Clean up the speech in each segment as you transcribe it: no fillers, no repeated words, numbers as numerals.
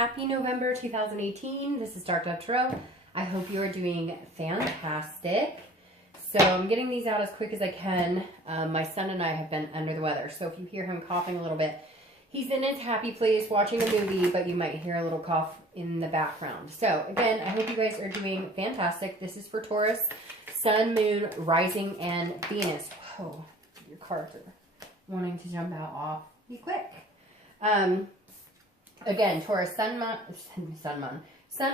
Happy November 2018. This is Dark Dove Tarot. I hope you are doing fantastic. So I'm getting these out as quick as I can. My son and I have been under the weather. So if you hear him coughing a little bit, he's in his happy place watching a movie, but you might hear a little cough in the background. So again, I hope you guys are doing fantastic. This is for Taurus, Sun, Moon, Rising, and Venus. Whoa, your cards are wanting to jump out off. Be quick. Again, Taurus, Sun,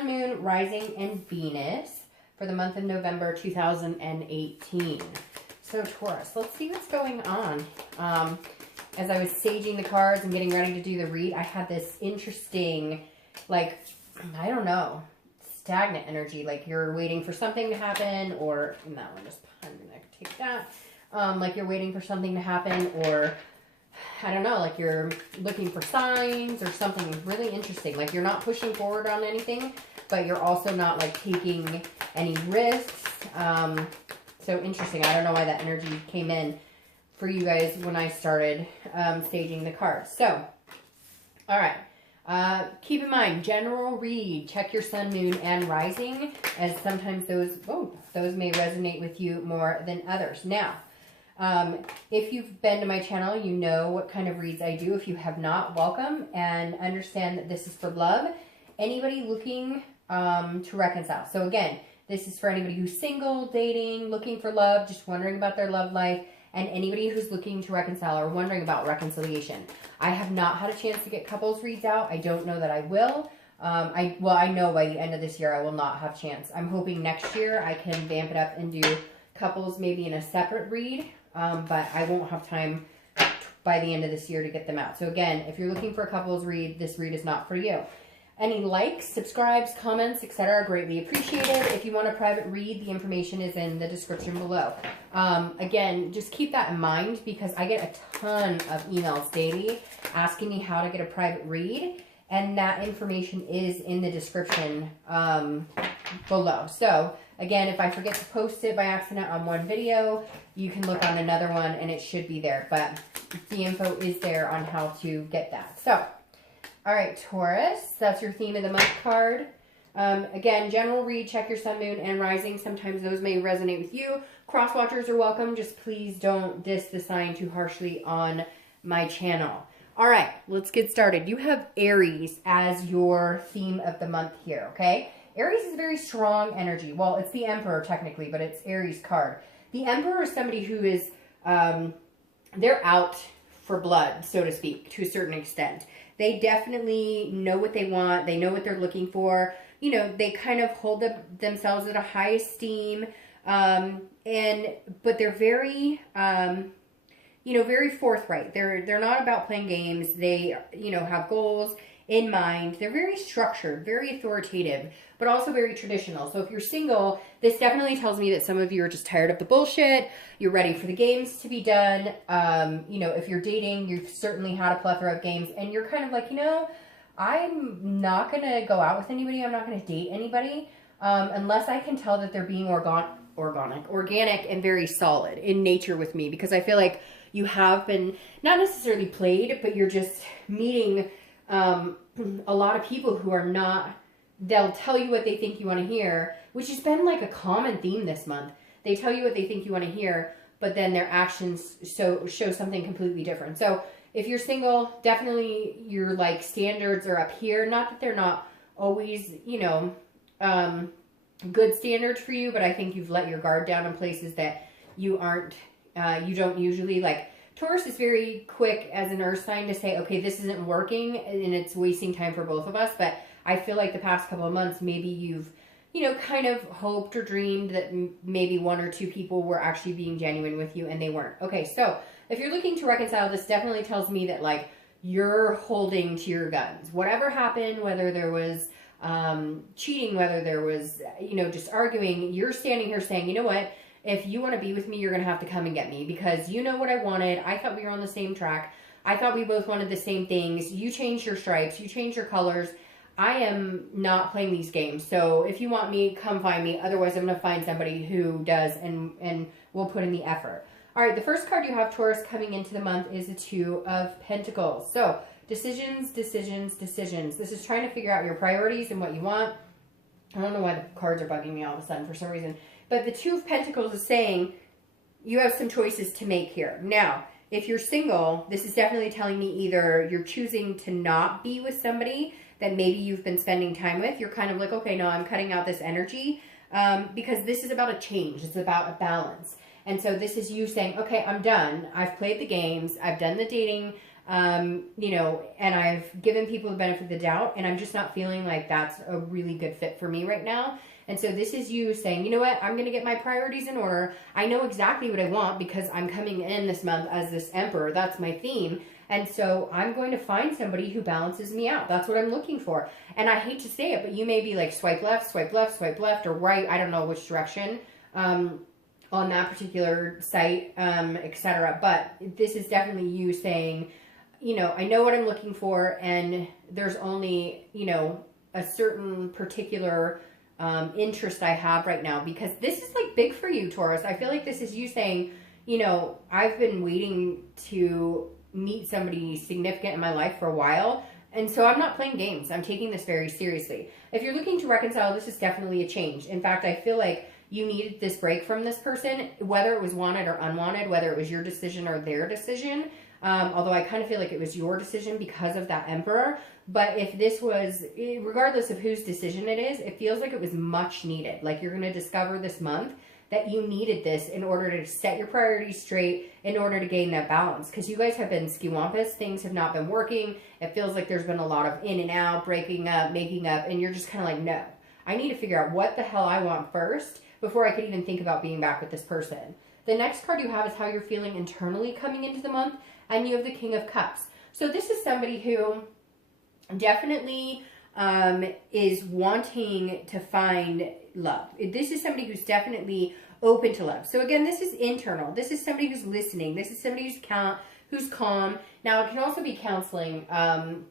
Moon, Rising, and Venus for the month of November 2018. So Taurus, let's see what's going on. As I was saging the cards and getting ready to do the read, I had this interesting, like, I don't know, stagnant energy. Like you're waiting for something to happen, or no, I'm gonna take that. Like you're waiting for something to happen, or I don't know, like you're looking for signs or something really interesting. Like you're not pushing forward on anything, but you're also not like taking any risks. So interesting. I don't know why that energy came in for you guys when I started staging the cards. So, all right. Keep in mind, general read. Check your sun, moon, and rising, as sometimes those may resonate with you more than others. Now, if you've been to my channel, you know what kind of reads I do. If you have not, welcome, and understand that this is for love. Anybody looking to reconcile. So again, this is for anybody who's single, dating, looking for love, just wondering about their love life, and anybody who's looking to reconcile or wondering about reconciliation. I have not had a chance to get couples reads out. I don't know that I will. I know by the end of this year I will not have a chance. I'm hoping next year I can vamp it up and do couples maybe in a separate read. But I won't have time by the end of this year to get them out. So again, if you're looking for a couples read, this read is not for you. Any likes, subscribes, comments, etc. are greatly appreciated. If you want a private read, the information is in the description below. Again, just keep that in mind because I get a ton of emails daily asking me how to get a private read, and that information is in the description below. So again, if I forget to post it by accident on one video, you can look on another one and it should be there. But the info is there on how to get that. So, all right, Taurus, that's your theme of the month card. Again, general read, check your sun, moon, and rising. Sometimes those may resonate with you. Cross watchers are welcome. Just please don't diss the sign too harshly on my channel. All right, let's get started. You have Aries as your theme of the month here, okay? Aries is a very strong energy. Well, it's the Emperor technically, but it's Aries card. The Emperor is somebody who is, they're out for blood, so to speak, to a certain extent. They definitely know what they want. They know what they're looking for. You know, they kind of hold themselves at a high esteem. But they're very, very forthright. They're not about playing games. They, have goals in mind. They're very structured, very authoritative, but also very traditional. So if you're single, this definitely tells me that some of you are just tired of the bullshit. You're ready for the games to be done. If you're dating, you've certainly had a plethora of games and you're kind of like, I'm not going to go out with anybody. I'm not going to date anybody unless I can tell that they're being organic and very solid in nature with me, because I feel like you have been not necessarily played, but you're just meeting a lot of people who are not, they'll tell you what they think you want to hear, which has been like a common theme this month. They tell you what they think you want to hear, but then their actions show something completely different. So if you're single, definitely your like standards are up here. Not that they're not always, good standards for you, but I think you've let your guard down in places that you don't usually like. Taurus is very quick as an earth sign to say, okay, this isn't working and it's wasting time for both of us. But I feel like the past couple of months, maybe you've, kind of hoped or dreamed that maybe one or two people were actually being genuine with you and they weren't. Okay, so if you're looking to reconcile, this definitely tells me that like you're holding to your guns. Whatever happened, whether there was cheating, whether there was, just arguing, you're standing here saying, you know what? If you want to be with me, you're going to have to come and get me because you know what I wanted. I thought we were on the same track. I thought we both wanted the same things. You changed your stripes. You changed your colors. I am not playing these games. So if you want me, come find me. Otherwise, I'm going to find somebody who does and will put in the effort. All right, the first card you have, Taurus, coming into the month is the Two of Pentacles. So decisions, decisions, decisions. This is trying to figure out your priorities and what you want. I don't know why the cards are bugging me all of a sudden for some reason. But the Two of Pentacles is saying you have some choices to make here. Now, if you're single, this is definitely telling me either you're choosing to not be with somebody that maybe you've been spending time with. You're kind of like, okay, no, I'm cutting out this energy because this is about a change. It's about a balance. And so this is you saying, okay, I'm done. I've played the games. I've done the dating, you know, and I've given people the benefit of the doubt. And I'm just not feeling like that's a really good fit for me right now. And so this is you saying, you know what, I'm going to get my priorities in order. I know exactly what I want because I'm coming in this month as this Emperor. That's my theme. And so I'm going to find somebody who balances me out. That's what I'm looking for. And I hate to say it, but you may be like swipe left, swipe left, swipe left, or right. I don't know which direction on that particular site, etc. But this is definitely you saying, you know, I know what I'm looking for, and there's only, you know, a certain particular interest I have right now, because this is like big for you, Taurus. I feel like this is you saying, you know, I've been waiting to meet somebody significant in my life for a while, and so I'm not playing games. I'm taking this very seriously. If you're looking to reconcile, this is definitely a change. In fact, I feel like you needed this break from this person, whether it was wanted or unwanted, whether it was your decision or their decision. Although I kind of feel like it was your decision because of that Emperor. But if this was, regardless of whose decision it is, it feels like it was much needed. Like you're going to discover this month that you needed this in order to set your priorities straight, in order to gain that balance. Because you guys have been skiwampus. Things have not been working. It feels like there's been a lot of in and out, breaking up, making up. And you're just kind of like, no, I need to figure out what the hell I want first before I could even think about being back with this person. The next card you have is how you're feeling internally coming into the month. And you have the King of Cups. So this is somebody who definitely is wanting to find love. This is somebody who's definitely open to love. So again, this is internal. This is somebody who's listening. This is somebody who's calm. Now, it can also be counseling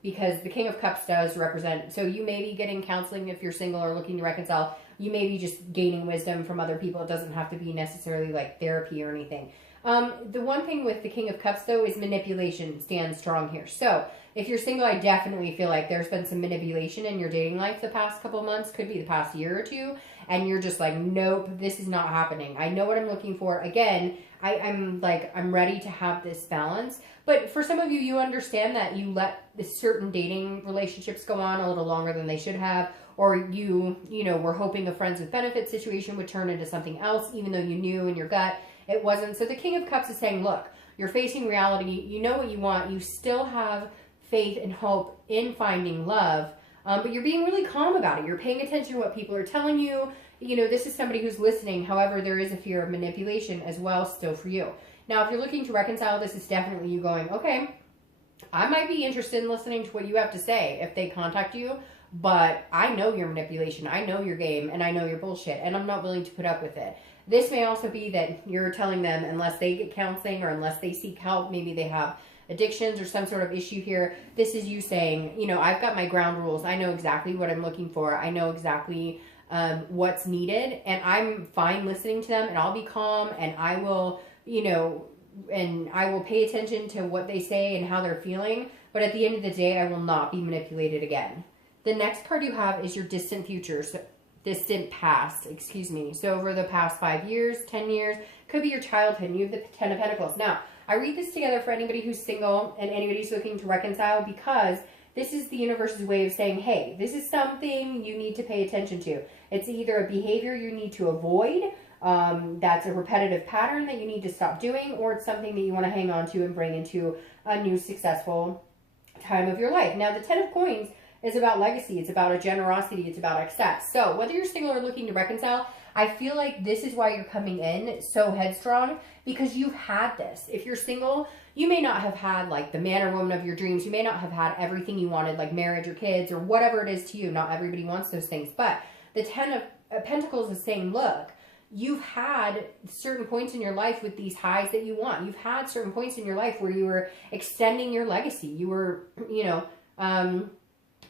because the King of Cups does represent, so you may be getting counseling if you're single or looking to reconcile. You may be just gaining wisdom from other people. It doesn't have to be necessarily like therapy or anything. The one thing with the King of Cups, though, is manipulation stands strong here. So if you're single, I definitely feel like there's been some manipulation in your dating life the past couple of months, could be the past year or two, and you're just like, nope, this is not happening. I know what I'm looking for. Again, I'm ready to have this balance. But for some of you, you understand that you let certain dating relationships go on a little longer than they should have, or you know, were hoping a friends with benefits situation would turn into something else, even though you knew in your gut it wasn't. So the King of Cups is saying, look, you're facing reality. You know what you want. You still have faith and hope in finding love, but you're being really calm about it. You're paying attention to what people are telling you. You know, this is somebody who's listening. However, there is a fear of manipulation as well still for you. Now, if you're looking to reconcile, this is definitely you going, okay, I might be interested in listening to what you have to say if they contact you, but I know your manipulation. I know your game, and I know your bullshit, and I'm not willing to put up with it. This may also be that you're telling them unless they get counseling or unless they seek help, maybe they have addictions or some sort of issue here. This is you saying, you know, I've got my ground rules. I know exactly what I'm looking for. I know exactly what's needed, and I'm fine listening to them, and I'll be calm, and I will, you know, and I will pay attention to what they say and how they're feeling. But at the end of the day, I will not be manipulated again. The next card you have is your distant future. So distant past, excuse me. So over the past 5 years, 10 years, could be your childhood. You have the Ten of Pentacles. Now, I read this together for anybody who's single and anybody who's looking to reconcile, because this is the universe's way of saying, hey, this is something you need to pay attention to. It's either a behavior you need to avoid, that's a repetitive pattern that you need to stop doing, or it's something that you want to hang on to and bring into a new successful time of your life. Now, the Ten of Coins is about legacy. It's about a generosity. It's about excess. So whether you're single or looking to reconcile, I feel like this is why you're coming in so headstrong, because you've had this. If you're single, you may not have had like the man or woman of your dreams. You may not have had everything you wanted, like marriage or kids or whatever it is to you. Not everybody wants those things. But the Ten of Pentacles is saying, look, you've had certain points in your life with these highs that you want. You've had certain points in your life where you were extending your legacy. You were, you know,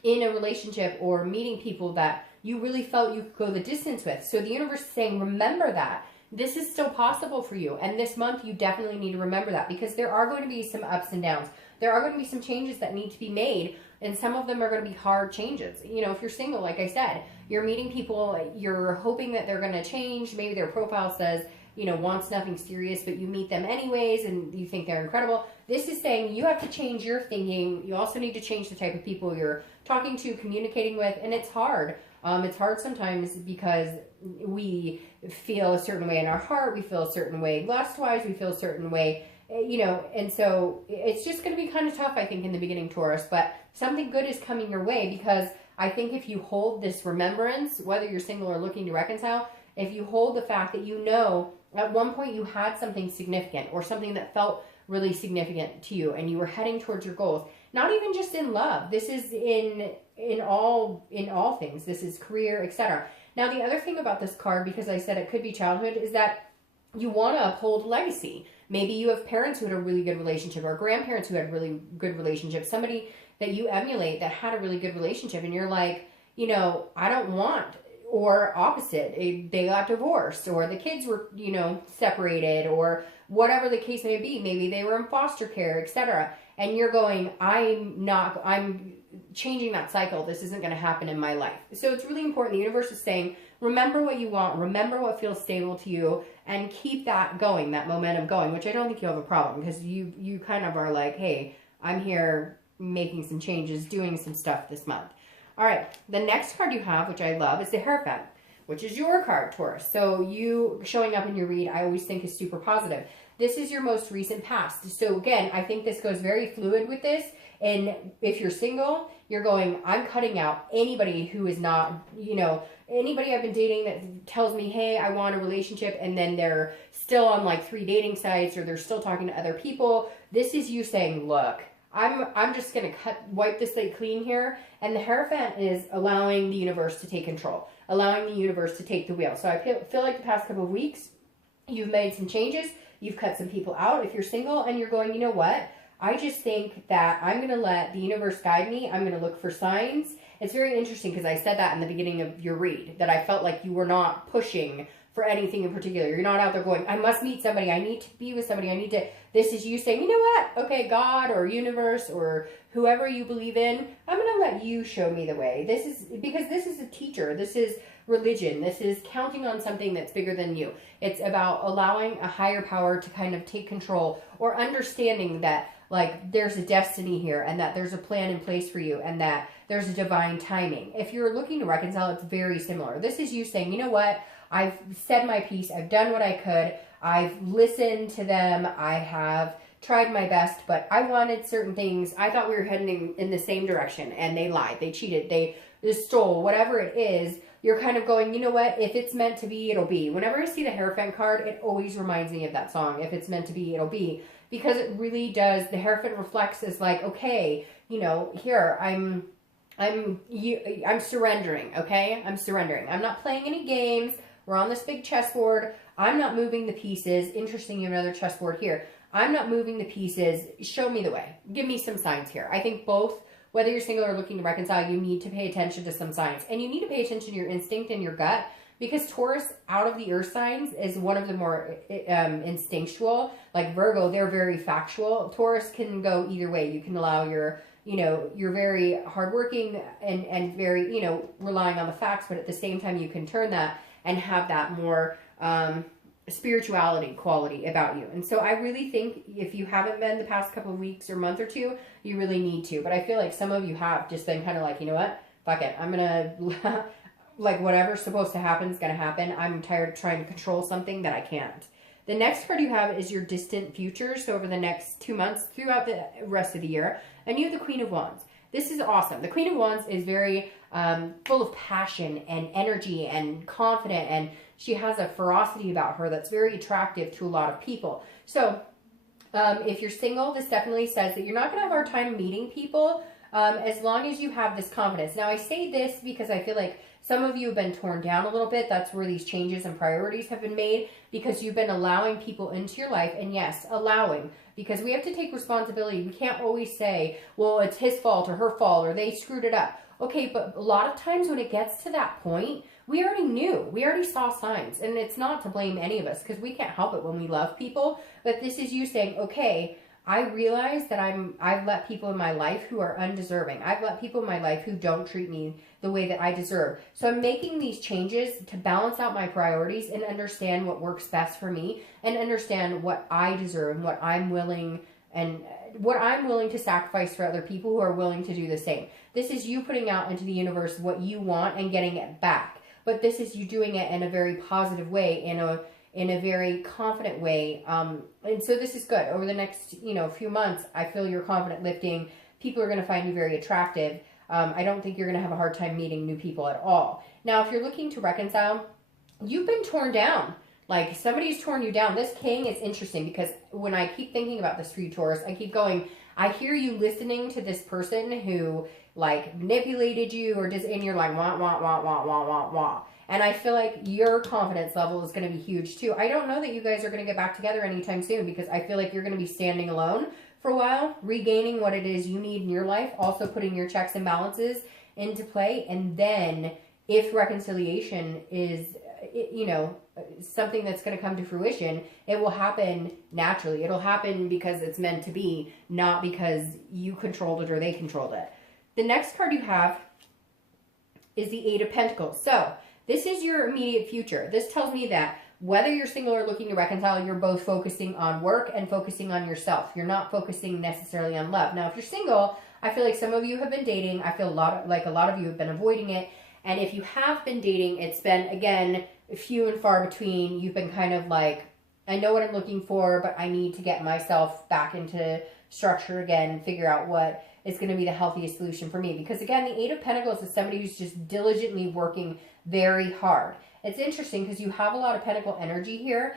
in a relationship or meeting people that you really felt you could go the distance with. So the universe is saying, remember that. This is still possible for you. And this month, you definitely need to remember that, because there are going to be some ups and downs. there are going to be some changes that need to be made. And some of them are going to be hard changes. You know, if you're single, like I said, you're meeting people, you're hoping that they're going to change. Maybe their profile says, you know, wants nothing serious, but you meet them anyways and you think they're incredible. This is saying you have to change your thinking. You also need to change the type of people you're talking to, communicating with, and it's hard. It's hard sometimes because we feel a certain way in our heart. We feel a certain way lust-wise. We feel a certain way, you know, and so it's just going to be kind of tough, I think, in the beginning, Taurus, but something good is coming your way, because I think if you hold this remembrance, whether you're single or looking to reconcile, if you hold the fact that you know at one point you had something significant or something that felt really significant to you and you were heading towards your goals, not even just in love, this is in all things, this is career, etc. Now the other thing about this card, because I said it could be childhood, is that you want to uphold legacy. Maybe you have parents who had a really good relationship, or grandparents who had a really good relationship, somebody that you emulate that had a really good relationship, and you're like, you know, I don't want, or opposite, they got divorced, or the kids were, you know, separated, or whatever the case may be. Maybe they were in foster care, etc. And you're going, I'm changing that cycle. This isn't going to happen in my life. So it's really important. The universe is saying, remember what you want, remember what feels stable to you, and keep that going, that momentum going, which I don't think you'll have a problem, because you kind of are like, hey, I'm here making some changes, doing some stuff this month. All right, the next card you have, which I love, is the Hierophant, which is your card, Taurus. So you showing up in your read, I always think is super positive. This is your most recent past. So again, I think this goes very fluid with this. And if you're single, you're going, I'm cutting out anybody who is not, you know, anybody I've been dating that tells me, hey, I want a relationship, and then they're still on like 3 dating sites, or they're still talking to other people. This is you saying, look, I'm just going to wipe the slate clean here. And the Hierophant is allowing the universe to take control, allowing the universe to take the wheel. So I feel like the past couple of weeks, you've made some changes. You've cut some people out. If you're single and you're going, you know what? I just think that I'm going to let the universe guide me. I'm going to look for signs. It's very interesting because I said that in the beginning of your read, that I felt like you were not pushing for anything in particular. You're not out there going, I must meet somebody. I need to be with somebody. I need to, this is you saying, you know what? Okay, God or universe or whoever you believe in, I'm going to let you show me the way. This is, because this is a teacher. This is religion. This is counting on something that's bigger than you. It's about allowing a higher power to kind of take control, or understanding that like there's a destiny here, and that there's a plan in place for you, and that there's a divine timing. If you're looking to reconcile, it's very similar. This is you saying, you know what? I've said my piece. I've done what I could. I've listened to them. I have tried my best, but I wanted certain things. I thought we were heading in the same direction, and they lied. They cheated. They stole, whatever it is. You're kind of going, you know what? If it's meant to be, it'll be. Whenever I see the Hierophant card, it always reminds me of that song. If it's meant to be, it'll be. Because it really does. The Hierophant reflects as like, okay, you know, here, I'm surrendering, okay? I'm surrendering. I'm not playing any games. We're on this big chessboard. I'm not moving the pieces. Interesting, you have another chessboard here. I'm not moving the pieces. Show me the way. Give me some signs here. I think both, whether you're single or looking to reconcile, you need to pay attention to some signs. And you need to pay attention to your instinct and your gut, because Taurus, out of the earth signs, is one of the more instinctual. Like Virgo, they're very factual. Taurus can go either way. You can allow your, you know, you're very hardworking and very, you know, relying on the facts, but at the same time, you can turn that and have that more spirituality quality about you. And so I really think if you haven't been the past couple of weeks or month or two, you really need to. But I feel like some of you have just been kind of like, you know what? Fuck it. I'm going to, like, whatever's supposed to happen is going to happen. I'm tired of trying to control something that I can't. The next card you have is your distant future. So over the next 2 months, throughout the rest of the year. And you have the Queen of Wands. This is awesome. The Queen of Wands is very full of passion and energy and confident, and she has a ferocity about her that's very attractive to a lot of people. So if you're single, this definitely says that you're not going to have a hard time meeting people as long as you have this confidence. Now, I say this because I feel like some of you have been torn down a little bit. That's where these changes and priorities have been made, because you've been allowing people into your life. And yes, allowing, because we have to take responsibility. We can't always say, well, it's his fault or her fault or they screwed it up. Okay, but a lot of times when it gets to that point, we already knew. We already saw signs. And it's not to blame any of us, because we can't help it when we love people. But this is you saying, okay, I realize that I've let people in my life who are undeserving. I've let people in my life who don't treat me the way that I deserve. So I'm making these changes to balance out my priorities and understand what works best for me and understand what I deserve and what I'm willing to sacrifice for other people who are willing to do the same. This is you putting out into the universe what you want and getting it back. But this is you doing it in a very positive way, in a very confident way. And so this is good. Over the next, few months, I feel your confident lifting. People are going to find you very attractive. I don't think you're going to have a hard time meeting new people at all. Now, if you're looking to reconcile, you've been torn down. Like, somebody's torn you down. This king is interesting because when I keep thinking about this for you, Taurus, I keep going, I hear you listening to this person who, like, manipulated you or just, and you're like, wah, wah, wah, wah, wah, wah, wah. And I feel like your confidence level is going to be huge, too. I don't know that you guys are going to get back together anytime soon because I feel like you're going to be standing alone for a while, regaining what it is you need in your life, also putting your checks and balances into play. And then if reconciliation is, something that's going to come to fruition, it will happen naturally. It'll happen because it's meant to be, not because you controlled it or they controlled it. The next card you have is the Eight of Pentacles. So this is your immediate future. This tells me that whether you're single or looking to reconcile, you're both focusing on work and focusing on yourself. You're not focusing necessarily on love. Now, if you're single, I feel like some of you have been dating. I feel like a lot of you have been avoiding it. And if you have been dating, it's been, again, few and far between. You've been kind of like, I know what I'm looking for, but I need to get myself back into structure again and figure out what is going to be the healthiest solution for me. Because again, the Eight of Pentacles is somebody who's just diligently working very hard. It's interesting because you have a lot of pentacle energy here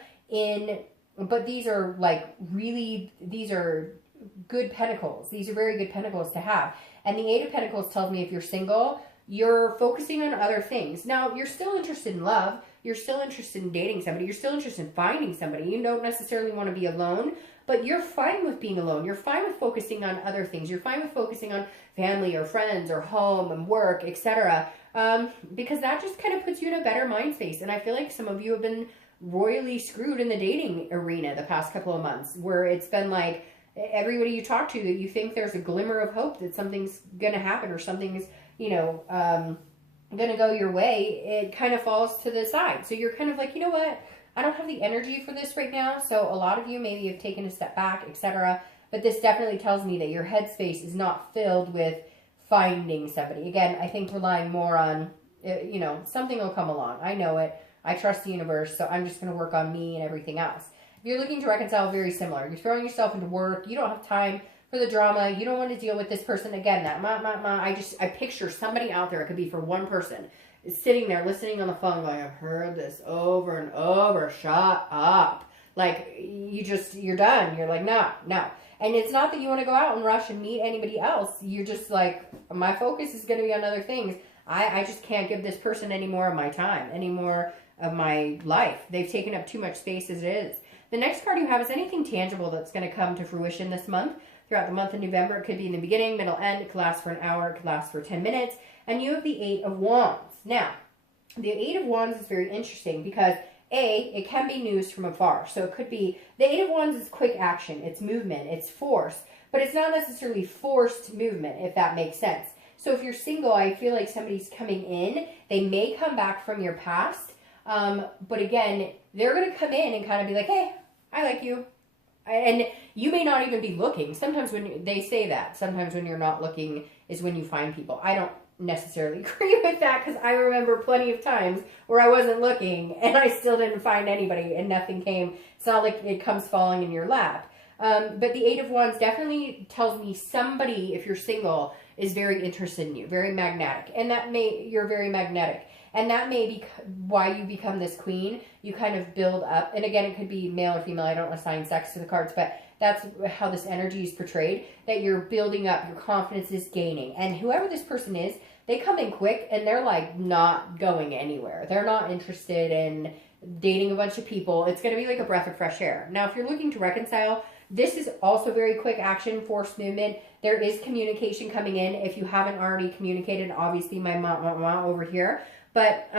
but these are these are good pentacles. These are very good pentacles to have. And the Eight of Pentacles tells me if you're single, you're focusing on other things. Now, you're still interested in love. You're still interested in dating somebody. You're still interested in finding somebody. You don't necessarily want to be alone, but you're fine with being alone. You're fine with focusing on other things. You're fine with focusing on family or friends or home and work, etc. Because that just kind of puts you in a better mind space. And I feel like some of you have been royally screwed in the dating arena the past couple of months, where it's been like everybody you talk to that you think there's a glimmer of hope that something's going to happen or something's, going to go your way, it kind of falls to the side. So you're kind of like, you know what? I don't have the energy for this right now. So a lot of you maybe have taken a step back, etc. But this definitely tells me that your headspace is not filled with finding somebody. Again, I think relying more on, something will come along. I know it. I trust the universe. So I'm just going to work on me and everything else. If you're looking to reconcile, very similar. You're throwing yourself into work. You don't have time for the drama. You don't want to deal with this person. Again, that I picture somebody out there, it could be for one person, is sitting there listening on the phone going, I've heard this over and over. Shut up. Like, you're done. You're like, no. And it's not that you want to go out and rush and meet anybody else. You're just like, my focus is going to be on other things. I just can't give this person any more of my time, any more of my life. They've taken up too much space as it is. The next card you have is anything tangible that's going to come to fruition this month. Throughout the month of November, it could be in the beginning, middle, end. It could last for an hour. It could last for 10 minutes. And you have the Eight of Wands. Now, the Eight of Wands is very interesting because, it can be news from afar. So it could be, the Eight of Wands is quick action. It's movement. It's force. But it's not necessarily forced movement, if that makes sense. So if you're single, I feel like somebody's coming in. They may come back from your past. But again, they're going to come in and kind of be like, hey, I like you. And you may not even be looking. Sometimes they say that. Sometimes when you're not looking is when you find people. I don't necessarily agree with that because I remember plenty of times where I wasn't looking and I still didn't find anybody and nothing came. It's not like it comes falling in your lap. But the Eight of Wands definitely tells me somebody, if you're single, is very interested in you, very magnetic. And you're very magnetic. And that may be why you become this queen. You kind of build up. And again, it could be male or female. I don't assign sex to the cards, but that's how this energy is portrayed, that you're building up. Your confidence is gaining. And whoever this person is, they come in quick and they're like not going anywhere. They're not interested in dating a bunch of people. It's going to be like a breath of fresh air. Now, if you're looking to reconcile, this is also very quick action, forced movement. There is communication coming in. If you haven't already communicated, obviously my over here. But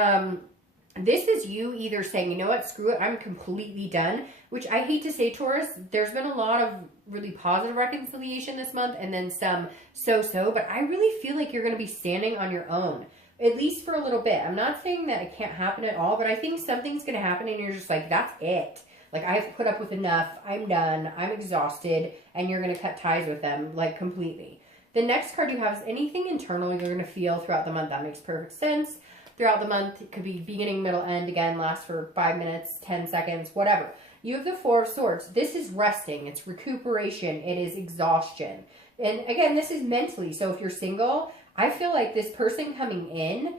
This is you either saying, you know what, screw it, I'm completely done, which I hate to say, Taurus, there's been a lot of really positive reconciliation this month and then some so-so, but I really feel like you're going to be standing on your own, at least for a little bit. I'm not saying that it can't happen at all, but I think something's going to happen and you're just like, that's it. Like, I've put up with enough, I'm done, I'm exhausted, and you're going to cut ties with them, like, completely. The next card you have is anything internal you're going to feel throughout the month. That makes perfect sense. Throughout the month, it could be beginning, middle, end. Again, lasts for 5 minutes, 10 seconds, whatever. You have the Four of Swords. This is resting. It's recuperation. It is exhaustion. And again, this is mentally. So if you're single, I feel like this person coming in,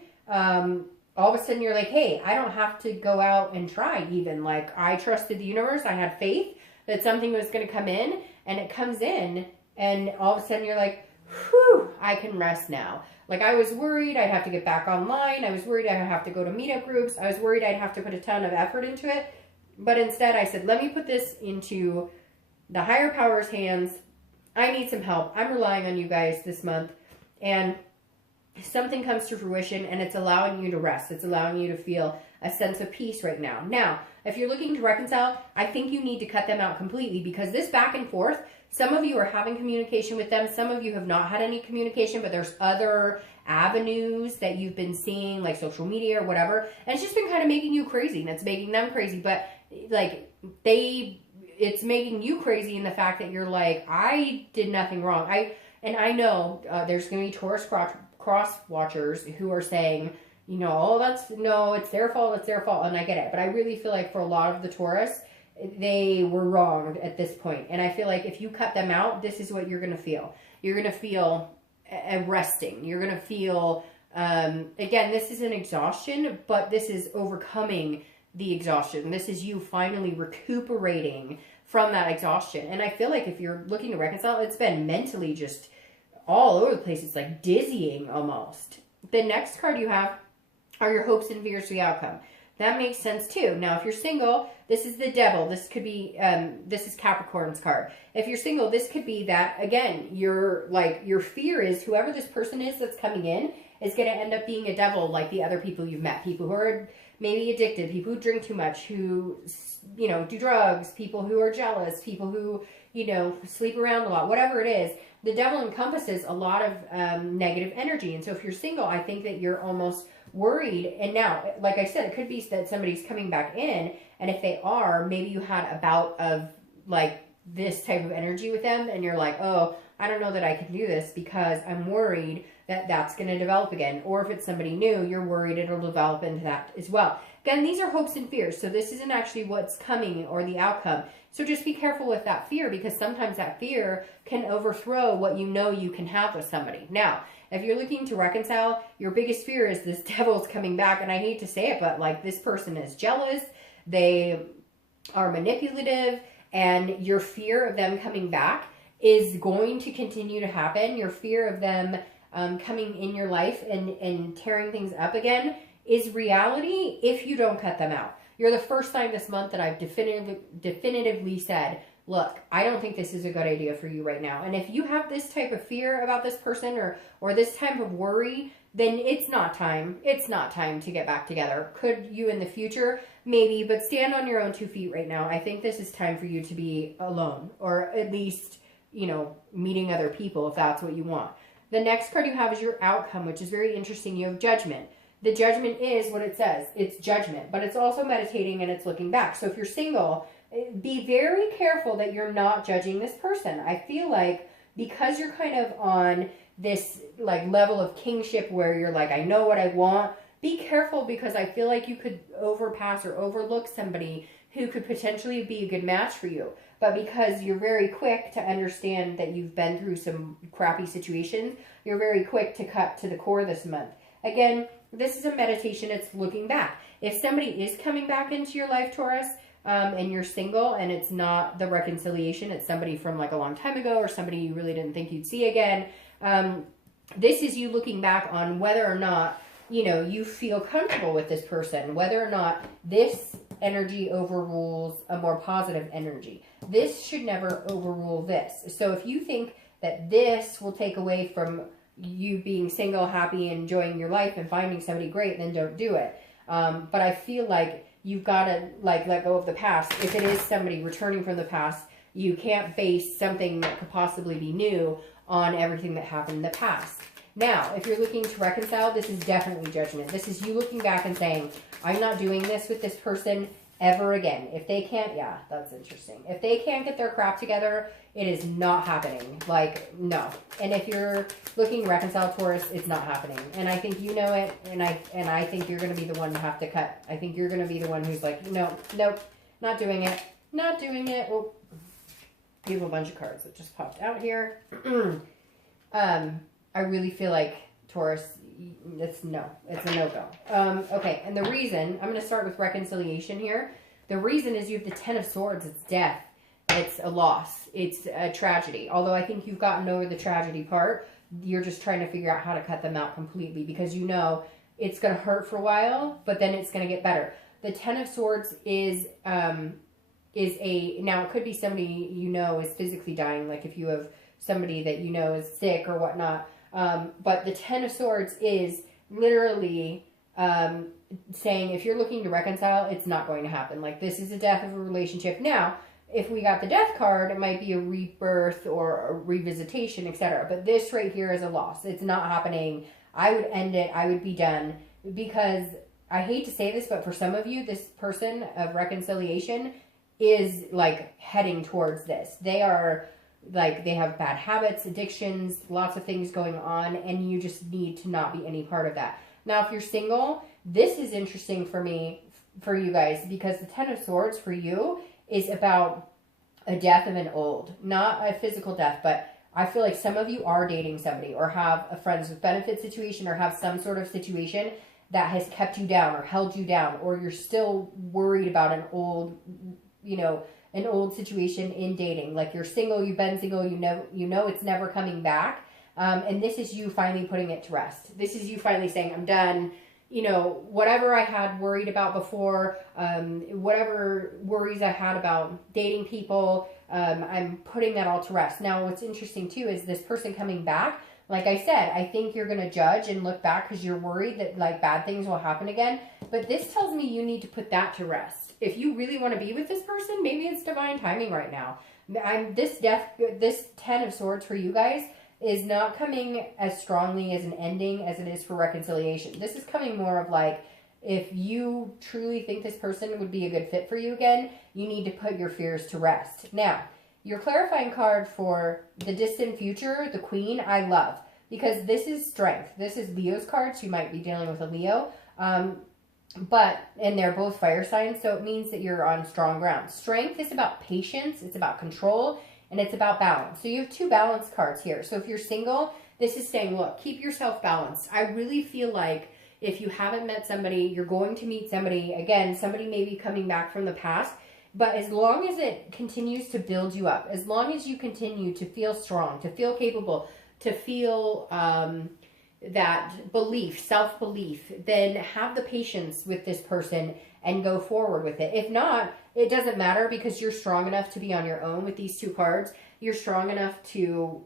all of a sudden you're like, hey, I don't have to go out and try even. Like, I trusted the universe. I had faith that something was going to come in, and it comes in, and all of a sudden you're like, whew, I can rest now. Like, I was worried I'd have to get back online. I was worried I'd have to go to meetup groups. I was worried I'd have to put a ton of effort into it. But instead I said, let me put this into the higher power's hands. I need some help. I'm relying on you guys this month. And something comes to fruition, and it's allowing you to rest. It's allowing you to feel a sense of peace right now. Now, if you're looking to reconcile, I think you need to cut them out completely, because this back and forth, some of you are having communication with them. Some of you have not had any communication, but there's other avenues that you've been seeing, like social media or whatever. And it's just been kind of making you crazy, and it's making them crazy. But like, it's making you crazy in the fact that you're like, I did nothing wrong. I know there's going to be Taurus cross watchers who are saying, you know, oh, it's their fault, and I get it. But I really feel like for a lot of the Taurus, they were wrong at this point. And I feel like if you cut them out, this is what you're going to feel. You're going to feel resting. You're going to feel, again, this is an exhaustion, but this is overcoming the exhaustion. This is you finally recuperating from that exhaustion. And I feel like if you're looking to reconcile, it's been mentally just all over the place. It's like dizzying almost. The next card you have are your hopes and fears for the outcome. That makes sense too. Now, if you're single, this is the Devil. This could be, this is Capricorn's card. If you're single, this could be that, again, your fear is whoever this person is that's coming in is going to end up being a devil like the other people you've met. People who are maybe addicted, people who drink too much, who, you know, do drugs, people who are jealous, people who, you know, sleep around a lot, whatever it is. The devil encompasses a lot of negative energy. And so if you're single, I think that you're almost worried. And now, like I said, it could be that somebody's coming back in, and if they are, maybe you had a bout of like this type of energy with them, and you're like, oh, I don't know that I can do this because I'm worried that that's going to develop again. Or if it's somebody new, you're worried it'll develop into that as well. Again, these are hopes and fears, so this isn't actually what's coming or the outcome. So just be careful with that fear, because sometimes that fear can overthrow what you know you can have with somebody. Now, if you're looking to reconcile, your biggest fear is this devil's coming back. And I hate to say it, but like, this person is jealous. They are manipulative, and your fear of them coming back is going to continue to happen. Your fear of them coming in your life and tearing things up again is reality if you don't cut them out. You're the first time this month that I've definitively said, look, I don't think this is a good idea for you right now. And if you have this type of fear about this person or this type of worry, then it's not time. It's not time to get back together. Could you in the future? Maybe, but stand on your own 2 feet right now. I think this is time for you to be alone, or at least, you know, meeting other people if that's what you want. The next card you have is your outcome, which is very interesting. You have Judgment. The Judgment is what it says. It's judgment, but it's also meditating and it's looking back. So if you're single, be very careful that you're not judging this person. I feel like because you're kind of on this like level of kingship where you're like, I know what I want, be careful, because I feel like you could overpass or overlook somebody who could potentially be a good match for you. But because you're very quick to understand that you've been through some crappy situations, you're very quick to cut to the core this month. Again, this is a meditation. It's looking back. If somebody is coming back into your life, Taurus, and you're single and it's not the reconciliation, it's somebody from like a long time ago or somebody you really didn't think you'd see again, this is you looking back on whether or not, you know, you feel comfortable with this person, whether or not this energy overrules a more positive energy. This should never overrule this. So if you think that this will take away from you being single, happy, enjoying your life and finding somebody great, then don't do it. But I feel like you've got to like let go of the past. If it is somebody returning from the past, you can't base something that could possibly be new on everything that happened in the past. Now, if you're looking to reconcile, this is definitely judgment. This is you looking back and saying, I'm not doing this with this person ever again. If they can't, yeah, that's interesting. If they can't get their crap together, it is not happening. Like, no. And if you're looking to reconcile, Taurus, it's not happening. And I think you know it, and I think you're going to be the one to have to cut. I think you're going to be the one who's like, no, nope, not doing it. Not doing it. Oh, we have a bunch of cards that just popped out here. I really feel like, Taurus, it's a no-go. Okay, and the reason, I'm going to start with reconciliation here. The reason is you have the Ten of Swords. It's death. It's a loss. It's a tragedy. Although I think you've gotten over the tragedy part, you're just trying to figure out how to cut them out completely because you know it's going to hurt for a while, but then it's going to get better. The Ten of Swords is now it could be somebody you know is physically dying, like if you have somebody that you know is sick or whatnot. But the Ten of Swords is literally saying if you're looking to reconcile, it's not going to happen. Like this is a death of a relationship. Now, if we got the death card, it might be a rebirth or a revisitation, etc. But this right here is a loss. It's not happening. I would end it. I would be done because I hate to say this, but for some of you, this person of reconciliation is like heading towards this. They are like, they have bad habits, addictions, lots of things going on, and you just need to not be any part of that. Now, if you're single, this is interesting for me, for you guys, because the Ten of Swords for you is about a death of an old, not a physical death, but I feel like some of you are dating somebody or have a friends with benefit situation or have some sort of situation that has kept you down or held you down, or you're still worried about an old, an old situation in dating. Like you're single, you've been single, you know it's never coming back. And this is you finally putting it to rest. This is you finally saying, I'm done. Whatever I had worried about before, whatever worries I had about dating people, I'm putting that all to rest. Now, what's interesting too is this person coming back. Like I said, I think you're going to judge and look back because you're worried that like bad things will happen again. But this tells me you need to put that to rest. If you really want to be with this person, maybe it's divine timing right now. This Ten of Swords for you guys is not coming as strongly as an ending as it is for reconciliation. This is coming more of like, if you truly think this person would be a good fit for you again, you need to put your fears to rest. Now, your clarifying card for the distant future, the Queen, I love. Because this is strength. This is Leo's card, so you might be dealing with a Leo. And they're both fire signs, so it means that you're on strong ground. Strength is about patience, it's about control, and it's about balance. So you have two balance cards here. So if you're single, this is saying, look, keep yourself balanced. I really feel like if you haven't met somebody, you're going to meet somebody. Again, somebody may be coming back from the past. But as long as it continues to build you up, as long as you continue to feel strong, to feel capable, to feel that belief, self-belief, then have the patience with this person and go forward with it. If not, it doesn't matter because you're strong enough to be on your own with these two cards. You're strong enough to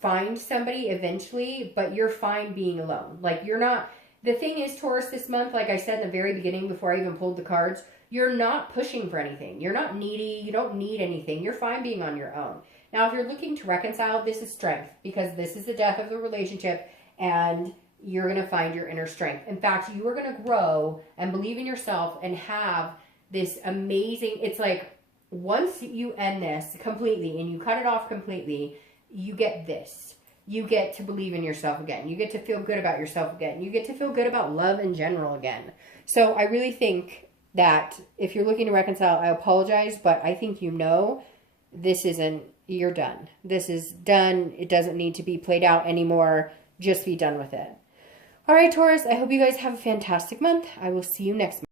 find somebody eventually, but you're fine being alone. Like you're not... The thing is, Taurus, this month, like I said in the very beginning before I even pulled the cards, you're not pushing for anything. You're not needy. You don't need anything. You're fine being on your own. Now, if you're looking to reconcile, this is strength because this is the death of the relationship and you're going to find your inner strength. In fact, you are going to grow and believe in yourself and have this amazing... It's like once you end this completely and you cut it off completely, you get this. You get to believe in yourself again. You get to feel good about yourself again. You get to feel good about love in general again. So I really think that if you're looking to reconcile, I apologize, but I think this isn't, you're done. This is done. It doesn't need to be played out anymore. Just be done with it. All right, Taurus, I hope you guys have a fantastic month. I will see you next month.